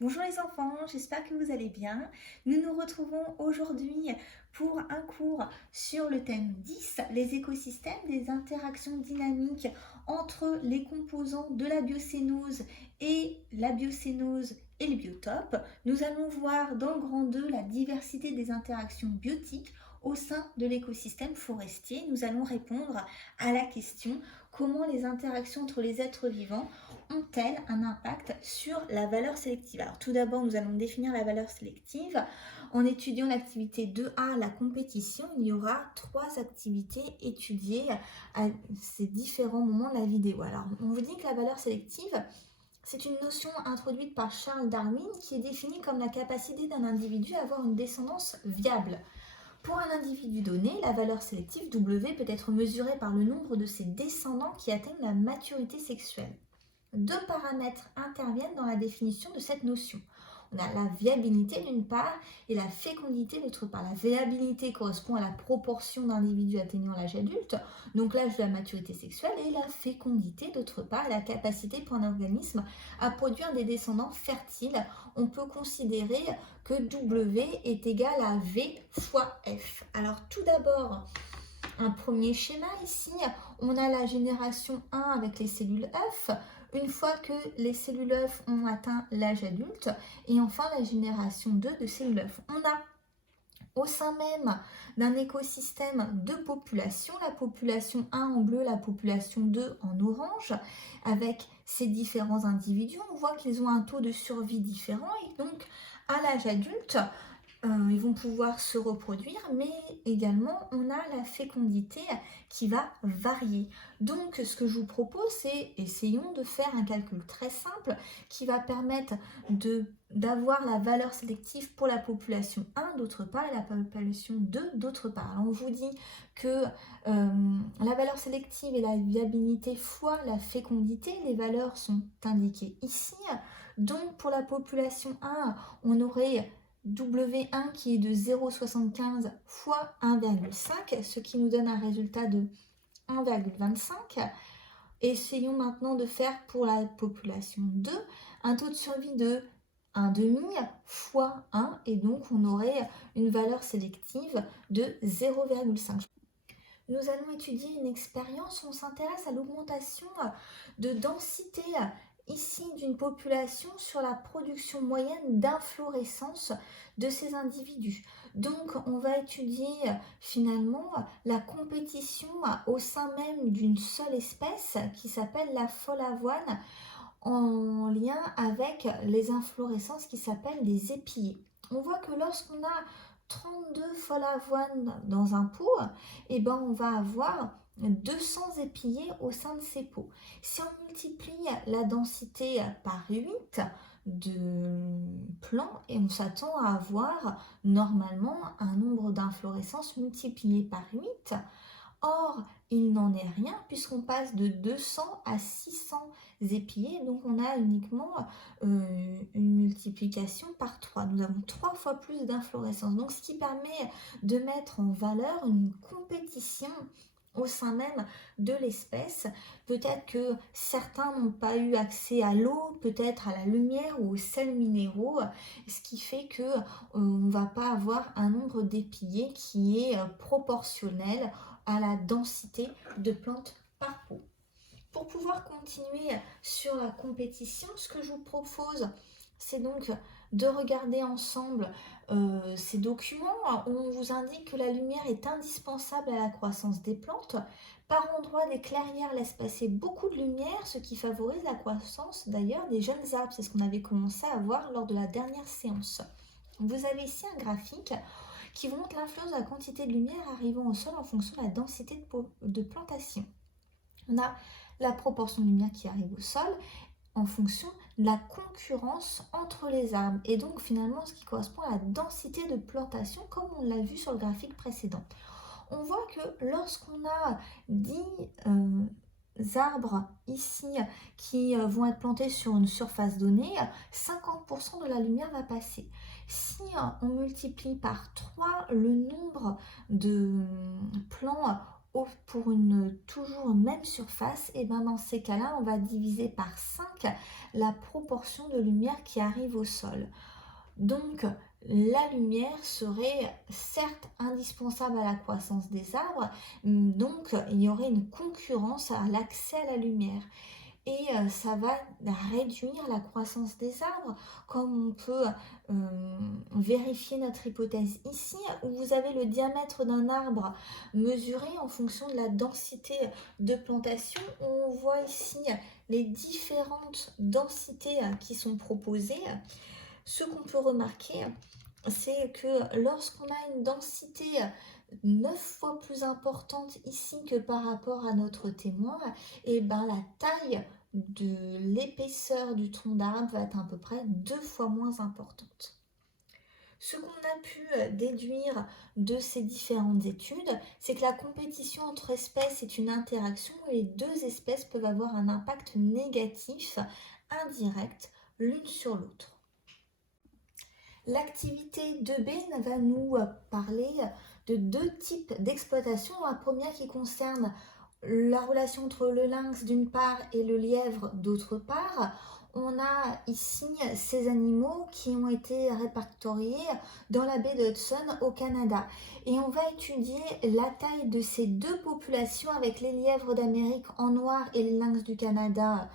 Bonjour les enfants, j'espère que vous allez bien. Nous nous retrouvons aujourd'hui pour un cours sur le thème 10, les écosystèmes, des interactions dynamiques entre les composants de la biocénose et le biotope. Nous allons voir dans le grand 2 la diversité des interactions biotiques au sein de l'écosystème forestier. Nous allons répondre à la question comment les interactions entre les êtres vivants ont-elles un impact sur la valeur sélective? Alors tout d'abord, nous allons définir la valeur sélective. En étudiant l'activité 2A, la compétition, il y aura 3 activités étudiées à ces différents moments de la vidéo. Alors, on vous dit que la valeur sélective, c'est une notion introduite par Charles Darwin qui est définie comme la capacité d'un individu à avoir une descendance viable. Pour un individu donné, la valeur sélective W peut être mesurée par le nombre de ses descendants qui atteignent la maturité sexuelle. 2 paramètres interviennent dans la définition de cette notion. On a la viabilité d'une part et la fécondité d'autre part. La viabilité correspond à la proportion d'individus atteignant l'âge adulte, donc l'âge de la maturité sexuelle, et la fécondité d'autre part, la capacité pour un organisme à produire des descendants fertiles. On peut considérer que W est égal à V fois F. Alors tout d'abord, un premier schéma ici, on a la génération 1 avec les cellules œufs, une fois que les cellules œufs ont atteint l'âge adulte, et enfin la génération 2 de cellules œufs. On a au sein même d'un écosystème de population, la population 1 en bleu, la population 2 en orange, avec ces différents individus, on voit qu'ils ont un taux de survie différent et donc à l'âge adulte, ils vont pouvoir se reproduire, mais également on a la fécondité qui va varier. Donc ce que je vous propose, c'est essayons de faire un calcul très simple qui va permettre d'avoir la valeur sélective pour la population 1 d'autre part et la population 2 d'autre part. Alors on vous dit que la valeur sélective est la viabilité fois la fécondité, les valeurs sont indiquées ici. Donc pour la population 1, on aurait W1 qui est de 0,75 fois 1,5, ce qui nous donne un résultat de 1,25. Essayons maintenant de faire pour la population 2 un taux de survie de 1,5 fois 1 et donc on aurait une valeur sélective de 0,5. Nous allons étudier une expérience où on s'intéresse à l'augmentation de densité ici d'une population sur la production moyenne d'inflorescence de ces individus. Donc on va étudier finalement la compétition au sein même d'une seule espèce qui s'appelle la follavoine en lien avec les inflorescences qui s'appellent des épillets. On voit que lorsqu'on a 32 follavoines dans un pot, et ben on va avoir 200 épillets au sein de ces pots. Si on multiplie la densité par 8 de plants, et on s'attend à avoir normalement un nombre d'inflorescences multiplié par 8. Or, il n'en est rien puisqu'on passe de 200 à 600 épillets, donc on a uniquement une multiplication par 3. Nous avons 3 fois plus d'inflorescences, donc ce qui permet de mettre en valeur une compétition au sein même de l'espèce. Peut-être que certains n'ont pas eu accès à l'eau, peut-être à la lumière ou aux sels minéraux, ce qui fait que on ne va pas avoir un nombre d'épillets qui est proportionnel à la densité de plantes par pot. Pour pouvoir continuer sur la compétition, ce que je vous propose, c'est donc de regarder ensemble ces documents. On vous indique que la lumière est indispensable à la croissance des plantes. Par endroits, des clairières laissent passer beaucoup de lumière, ce qui favorise la croissance d'ailleurs des jeunes arbres. C'est ce qu'on avait commencé à voir lors de la dernière séance. Vous avez ici un graphique qui vous montre l'influence de la quantité de lumière arrivant au sol en fonction de la densité de plantation. On a la proportion de lumière qui arrive au sol en fonction de la concurrence entre les arbres et donc finalement ce qui correspond à la densité de plantation comme on l'a vu sur le graphique précédent. On voit que lorsqu'on a 10 arbres ici qui vont être plantés sur une surface donnée, 50% de la lumière va passer. Si on multiplie par 3 le nombre de plants pour une toujours même surface, et bien dans ces cas-là, on va diviser par 5 la proportion de lumière qui arrive au sol. Donc, la lumière serait certes indispensable à la croissance des arbres, donc il y aurait une concurrence à l'accès à la lumière. Et ça va réduire la croissance des arbres, comme on peut vérifier notre hypothèse ici, où vous avez le diamètre d'un arbre mesuré en fonction de la densité de plantation. On voit ici les différentes densités qui sont proposées. Ce qu'on peut remarquer, c'est que lorsqu'on a une densité 9 fois plus importante ici que par rapport à notre témoin, et ben la taille de l'épaisseur du tronc d'arbre va être à peu près 2 fois moins importante. Ce qu'on a pu déduire de ces différentes études, c'est que la compétition entre espèces est une interaction où les deux espèces peuvent avoir un impact négatif indirect l'une sur l'autre. L'activité 2B va nous parler de 2 types d'exploitation. La première qui concerne la relation entre le lynx d'une part et le lièvre d'autre part. On a ici ces animaux qui ont été répertoriés dans la baie de Hudson au Canada. Et on va étudier la taille de ces 2 populations avec les lièvres d'Amérique en noir et les lynx du Canada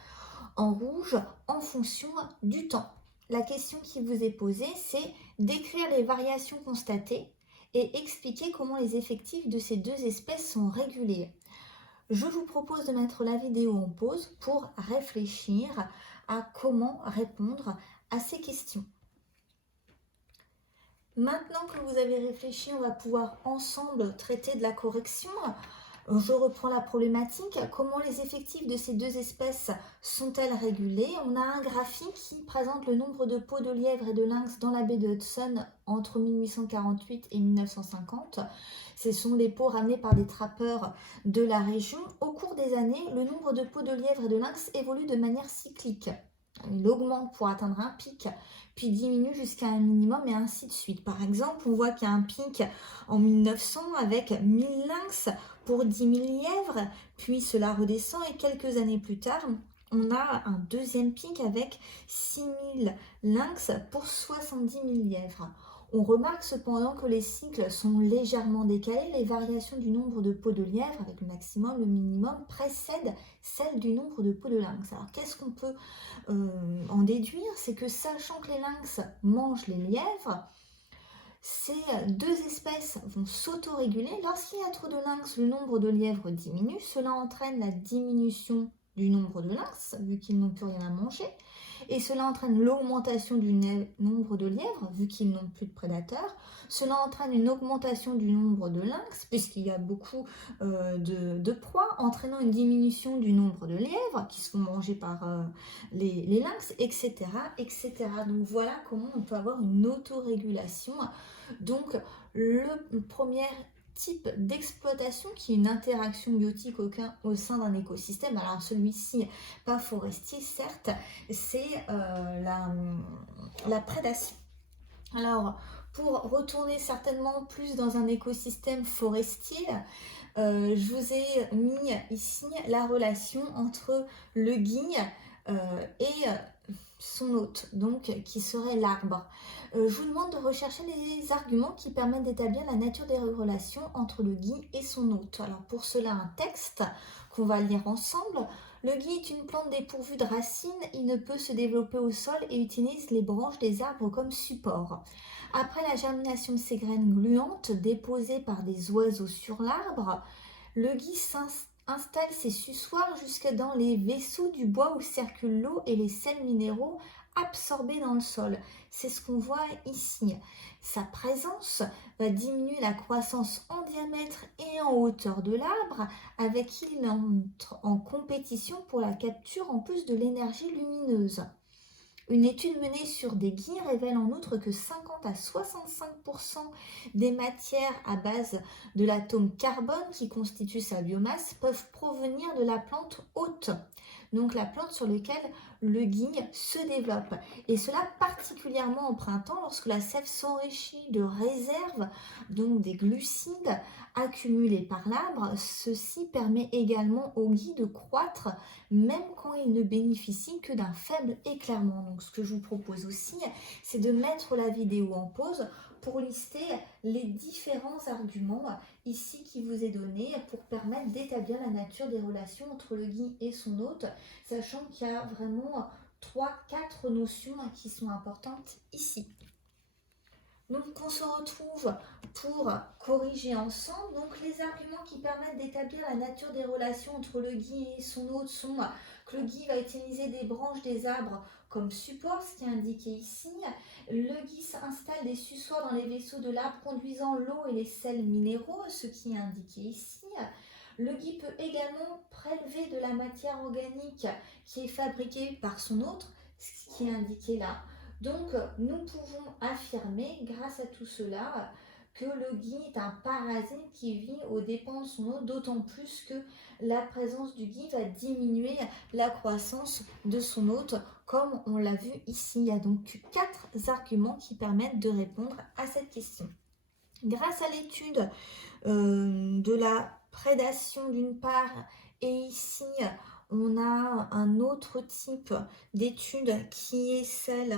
en rouge en fonction du temps. La question qui vous est posée, c'est d'écrire les variations constatées et expliquer comment les effectifs de ces 2 espèces sont régulés. Je vous propose de mettre la vidéo en pause pour réfléchir à comment répondre à ces questions. Maintenant que vous avez réfléchi, on va pouvoir ensemble traiter de la correction. Je reprends la problématique. Comment les effectifs de ces 2 espèces sont-elles régulés? On a un graphique qui présente le nombre de peaux de lièvre et de lynx dans la baie de Hudson entre 1848 et 1950. Ce sont les peaux ramenées par des trappeurs de la région. Au cours des années, le nombre de peaux de lièvre et de lynx évolue de manière cyclique. Il augmente pour atteindre un pic, puis diminue jusqu'à un minimum et ainsi de suite. Par exemple, on voit qu'il y a un pic en 1900 avec 1000 lynx pour 10 000 lièvres, puis cela redescend et quelques années plus tard, on a un deuxième pic avec 6 000 lynx pour 70 000 lièvres. On remarque cependant que les cycles sont légèrement décalés. Les variations du nombre de peaux de lièvre avec le maximum, le minimum, précèdent celles du nombre de peaux de lynx. Alors qu'est-ce qu'on peut en déduire? C'est que sachant que les lynx mangent les lièvres, ces 2 espèces vont s'autoréguler. Lorsqu'il y a trop de lynx, le nombre de lièvres diminue. Cela entraîne la diminution du nombre de lynx, vu qu'ils n'ont plus rien à manger. Et cela entraîne l'augmentation du nombre de lièvres, vu qu'ils n'ont plus de prédateurs. Cela entraîne une augmentation du nombre de lynx, puisqu'il y a beaucoup de proies, entraînant une diminution du nombre de lièvres qui se font manger par les lynx, etc., etc. Donc voilà comment on peut avoir une autorégulation. Donc le premier type d'exploitation qui est une interaction biotique au sein d'un écosystème, alors celui-ci pas forestier certes, c'est la prédation. Alors pour retourner certainement plus dans un écosystème forestier, je vous ai mis ici la relation entre le gui et son hôte, donc qui serait l'arbre. Je vous demande de rechercher les arguments qui permettent d'établir la nature des relations entre le gui et son hôte. Alors pour cela, un texte qu'on va lire ensemble. Le gui est une plante dépourvue de racines, il ne peut se développer au sol et utilise les branches des arbres comme support. Après la germination de ses graines gluantes déposées par des oiseaux sur l'arbre, le gui installe ses sussoirs jusque dans les vaisseaux du bois où circulent l'eau et les sels minéraux absorbés dans le sol. C'est ce qu'on voit ici. Sa présence va diminuer la croissance en diamètre et en hauteur de l'arbre, avec qui il entre en compétition pour la capture en plus de l'énergie lumineuse. Une étude menée sur des gui révèle en outre que 50 à 65% des matières à base de l'atome carbone qui constitue sa biomasse peuvent provenir de la plante hôte. donc la plante sur laquelle le gui se développe. Et cela particulièrement au printemps, lorsque la sève s'enrichit de réserves, donc des glucides accumulés par l'arbre. Ceci permet également au gui de croître, même quand il ne bénéficie que d'un faible éclairement. Donc ce que je vous propose aussi, c'est de mettre la vidéo en pause pour lister les différents arguments ici qui vous est donné pour permettre d'établir la nature des relations entre le gui et son hôte, sachant qu'il y a vraiment 3-4 notions qui sont importantes ici. Donc on se retrouve pour corriger ensemble. Donc les arguments qui permettent d'établir la nature des relations entre le gui et son hôte sont que le gui va utiliser des branches des arbres comme support, ce qui est indiqué ici. Le gui installe des sussoirs dans les vaisseaux de l'arbre conduisant l'eau et les sels minéraux, ce qui est indiqué ici. Le gui peut également prélever de la matière organique qui est fabriquée par son hôte, ce qui est indiqué là. Donc, nous pouvons affirmer, grâce à tout cela, que le gui est un parasite qui vit aux dépens de son hôte, d'autant plus que la présence du gui va diminuer la croissance de son hôte, comme on l'a vu ici. Il y a donc 4 arguments qui permettent de répondre à cette question. Grâce à l'étude de la prédation d'une part, et ici on a un autre type d'étude qui est celle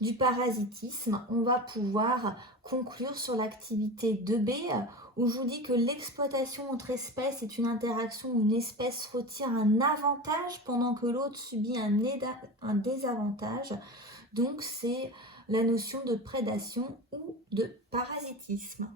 du parasitisme, on va pouvoir conclure sur l'activité 2B où je vous dis que l'exploitation entre espèces est une interaction où une espèce retire un avantage pendant que l'autre subit un désavantage. Donc c'est la notion de prédation ou de parasitisme.